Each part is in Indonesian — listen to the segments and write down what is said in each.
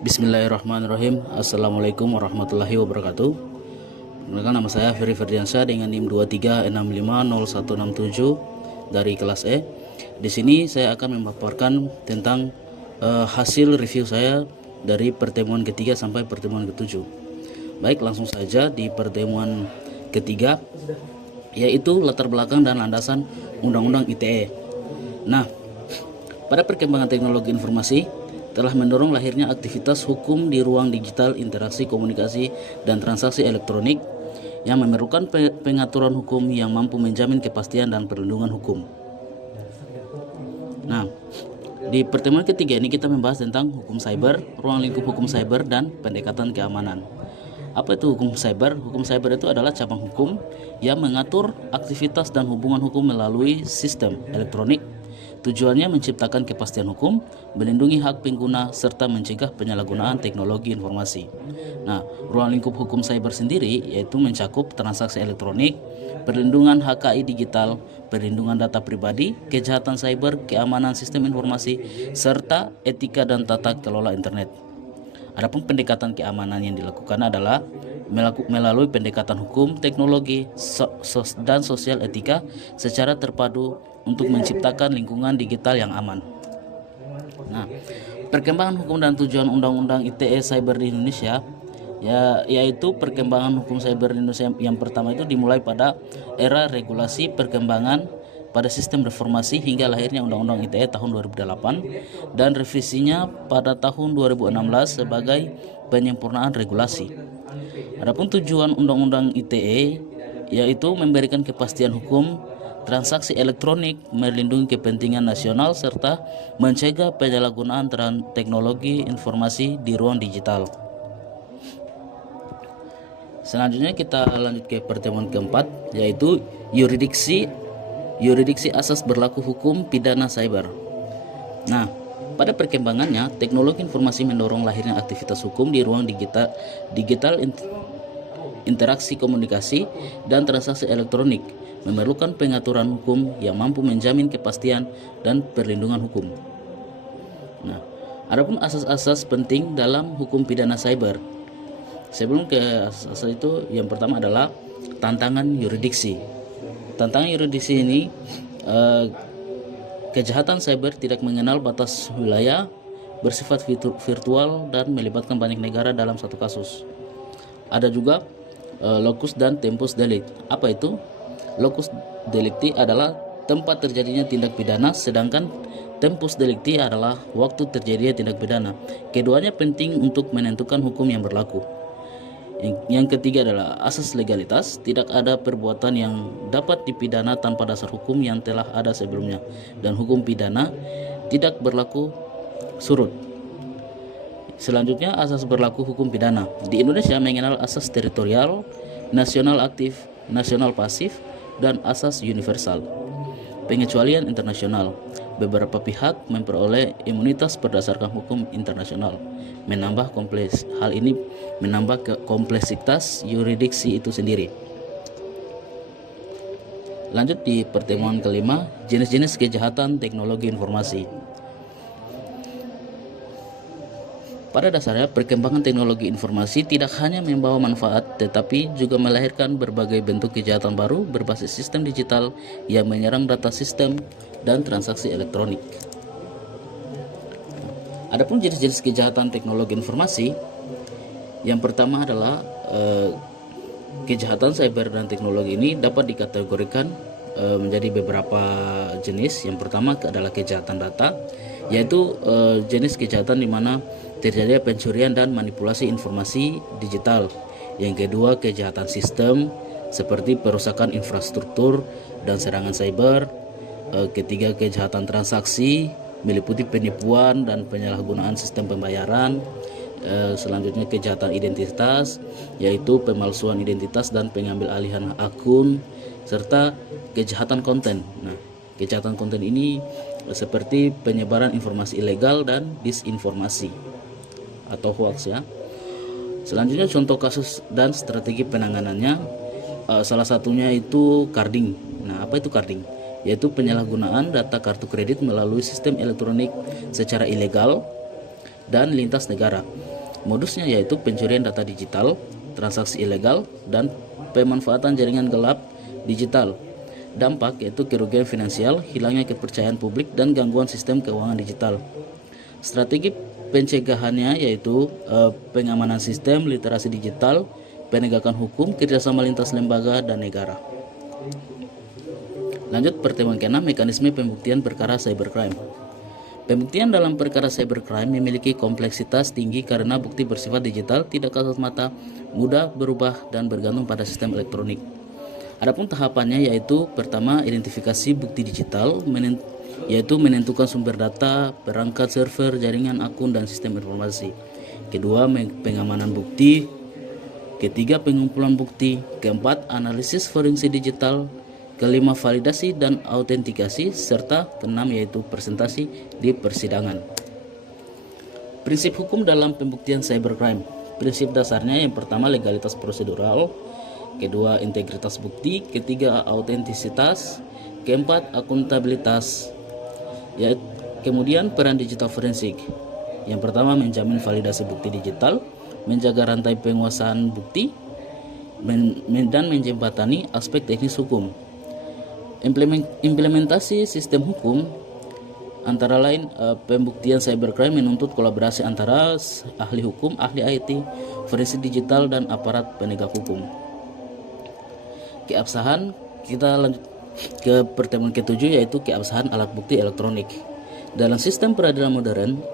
Bismillahirrahmanirrahim. Assalamualaikum warahmatullahi wabarakatuh. Perkenalkan, nama saya Ferry Ferdiansyah dengan NIM 23650167 dari kelas E. Di sini saya akan memaparkan tentang hasil review saya dari pertemuan ketiga sampai pertemuan ketujuh. Baik, langsung saja di pertemuan ketiga, yaitu latar belakang dan landasan Undang-Undang ITE. Nah, pada perkembangan teknologi informasi telah mendorong lahirnya aktivitas hukum di ruang digital, interaksi, komunikasi, dan transaksi elektronik yang memerlukan pengaturan hukum yang mampu menjamin kepastian dan perlindungan hukum. Nah, di pertemuan ketiga ini kita membahas tentang hukum cyber, ruang lingkup hukum cyber, dan pendekatan keamanan. Apa itu hukum cyber? Hukum cyber itu adalah cabang hukum yang mengatur aktivitas dan hubungan hukum melalui sistem elektronik. Tujuannya menciptakan kepastian hukum, melindungi hak pengguna, serta mencegah penyalahgunaan teknologi informasi. Nah, ruang lingkup hukum cyber sendiri yaitu mencakup transaksi elektronik, perlindungan HKI digital, perlindungan data pribadi, kejahatan cyber, keamanan sistem informasi, serta etika dan tata kelola internet. Adapun pendekatan keamanan yang dilakukan adalah melalui pendekatan hukum, teknologi, dan sosial etika secara terpadu untuk menciptakan lingkungan digital yang aman. Nah, perkembangan hukum dan tujuan Undang-Undang ITE Cyber di Indonesia yaitu perkembangan hukum cyber di Indonesia yang pertama itu dimulai pada era regulasi perkembangan pada sistem reformasi hingga lahirnya Undang-Undang ITE tahun 2008 dan revisinya pada tahun 2016 sebagai penyempurnaan regulasi. Adapun tujuan Undang-Undang ITE yaitu memberikan kepastian hukum transaksi elektronik, melindungi kepentingan nasional, serta mencegah penyalahgunaan teknologi informasi di ruang digital. Selanjutnya kita lanjut ke pertemuan keempat, yaitu yuridiksi asas berlaku hukum pidana cyber. Nah, pada perkembangannya, teknologi informasi mendorong lahirnya aktivitas hukum di ruang digital, interaksi komunikasi, dan transaksi elektronik, memerlukan pengaturan hukum yang mampu menjamin kepastian dan perlindungan hukum. Nah, adapun asas-asas penting dalam hukum pidana cyber. Sebelum ke asas itu, yang pertama adalah tantangan yuridiksi. Tantangan yuridiksi ini, kejahatan cyber tidak mengenal batas wilayah, bersifat virtual, dan melibatkan banyak negara dalam satu kasus. Ada juga locus dan tempus delicti. Apa itu? Locus delicti adalah tempat terjadinya tindak pidana, sedangkan tempus delicti adalah waktu terjadinya tindak pidana. Keduanya penting untuk menentukan hukum yang berlaku. Yang ketiga adalah asas legalitas. Tidak ada perbuatan yang dapat dipidana tanpa dasar hukum yang telah ada sebelumnya, dan hukum pidana tidak berlaku surut. Selanjutnya, asas berlaku hukum pidana. Di Indonesia mengenal asas teritorial, nasional aktif, nasional pasif, dan asas universal. Pengecualian internasional. Beberapa pihak memperoleh imunitas berdasarkan hukum internasional. Menambah kompleks. Hal ini menambah kompleksitas yuridiksi itu sendiri. Lanjut di pertemuan kelima, jenis-jenis kejahatan teknologi informasi. Pada dasarnya, perkembangan teknologi informasi tidak hanya membawa manfaat, tetapi juga melahirkan berbagai bentuk kejahatan baru berbasis sistem digital yang menyerang data sistem dan transaksi elektronik. Adapun jenis-jenis kejahatan teknologi informasi, yang pertama adalah kejahatan cyber dan teknologi ini dapat dikategorikan menjadi beberapa jenis. Yang pertama adalah kejahatan data, yaitu jenis kejahatan di mana terjadi pencurian dan manipulasi informasi digital. Yang kedua, kejahatan sistem seperti perusakan infrastruktur dan serangan cyber. Ketiga, kejahatan transaksi meliputi penipuan dan penyalahgunaan sistem pembayaran. Selanjutnya, kejahatan identitas, yaitu pemalsuan identitas dan pengambil alihan akun, serta kejahatan konten. Nah, kejahatan konten ini seperti penyebaran informasi ilegal dan disinformasi atau hoax ya. Selanjutnya, contoh kasus dan strategi penanganannya, salah satunya itu carding. Nah, apa itu carding? yaitu penyalahgunaan data kartu kredit melalui sistem elektronik secara ilegal dan lintas negara. Modusnya yaitu pencurian data digital, transaksi ilegal, dan pemanfaatan jaringan gelap digital. Dampak yaitu kerugian finansial, hilangnya kepercayaan publik, dan gangguan sistem keuangan digital. Strategi pencegahannya yaitu pengamanan sistem, literasi digital, penegakan hukum, kerjasama lintas lembaga dan negara. Lanjut pertemuan ke-6, mekanisme pembuktian perkara cybercrime. Pembuktian dalam perkara cybercrime memiliki kompleksitas tinggi karena bukti bersifat digital, tidak kasat mata, mudah berubah, dan bergantung pada sistem elektronik. Adapun tahapannya yaitu pertama, identifikasi bukti digital, yaitu menentukan sumber data, perangkat server, jaringan, akun, dan sistem informasi. Kedua, pengamanan bukti. Ketiga, pengumpulan bukti. Keempat, analisis forensik digital. Kelima, validasi dan autentikasi, serta keenam yaitu presentasi di persidangan. Prinsip hukum dalam pembuktian cybercrime. Prinsip dasarnya yang pertama legalitas prosedural, kedua integritas bukti, ketiga autentisitas, keempat akuntabilitas. Kemudian peran digital forensik. Yang pertama menjamin validasi bukti digital, menjaga rantai penguasaan bukti, dan menjembatani aspek teknis hukum. Implementasi sistem hukum antara lain pembuktian cybercrime menuntut kolaborasi antara ahli hukum, ahli IT, forensik digital, dan aparat penegak hukum. Keabsahan, kita lanjut ke pertemuan ke-7 yaitu keabsahan alat bukti elektronik. Dalam sistem peradilan modern,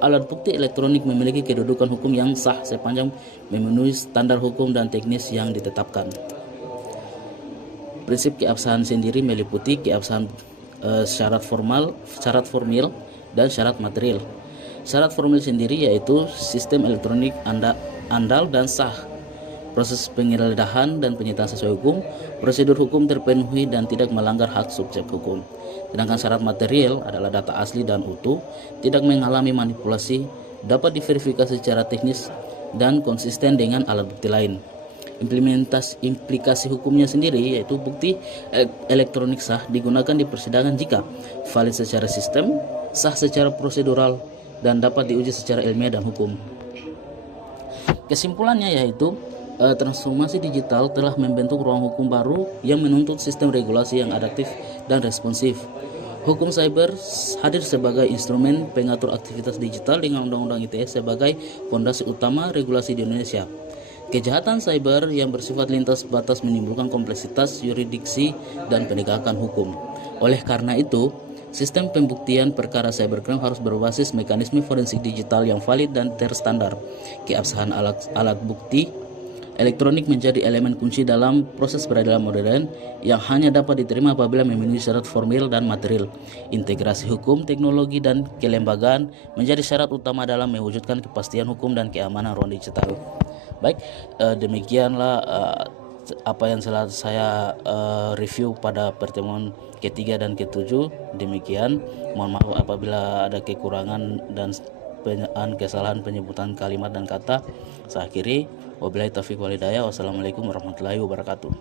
alat bukti elektronik memiliki kedudukan hukum yang sah sepanjang memenuhi standar hukum dan teknis yang ditetapkan. Prinsip keabsahan sendiri meliputi keabsahan syarat formil, dan syarat material. Syarat formil sendiri yaitu sistem elektronik andal dan sah, proses penggeledahan dan penyitaan sesuai hukum, prosedur hukum terpenuhi dan tidak melanggar hak subjek hukum. Sedangkan syarat material adalah data asli dan utuh, tidak mengalami manipulasi, dapat diverifikasi secara teknis, dan konsisten dengan alat bukti lain. Implikasi hukumnya sendiri yaitu bukti elektronik sah digunakan di persidangan jika valid secara sistem, sah secara prosedural, dan dapat diuji secara ilmiah dan hukum. Kesimpulannya yaitu transformasi digital telah membentuk ruang hukum baru yang menuntut sistem regulasi yang adaptif dan responsif. Hukum cyber hadir sebagai instrumen pengatur aktivitas digital dengan Undang-Undang ITE sebagai fondasi utama regulasi di Indonesia. Kejahatan cyber yang bersifat lintas batas menimbulkan kompleksitas yurisdiksi dan penegakan hukum. Oleh karena itu, sistem pembuktian perkara cybercrime harus berbasis mekanisme forensik digital yang valid dan terstandar. Keabsahan alat bukti elektronik menjadi elemen kunci dalam proses peradilan modern yang hanya dapat diterima apabila memenuhi syarat formil dan material. Integrasi hukum, teknologi, dan kelembagaan menjadi syarat utama dalam mewujudkan kepastian hukum dan keamanan ruang digital. Baik, demikianlah apa yang telah saya review pada pertemuan ke-3 dan ke-7. Demikian, mohon maaf apabila ada kekurangan dan kesalahan penyebutan kalimat dan kata. Saya akhiri, wabillahi taufiq wal hidayah. Wassalamualaikum warahmatullahi wabarakatuh.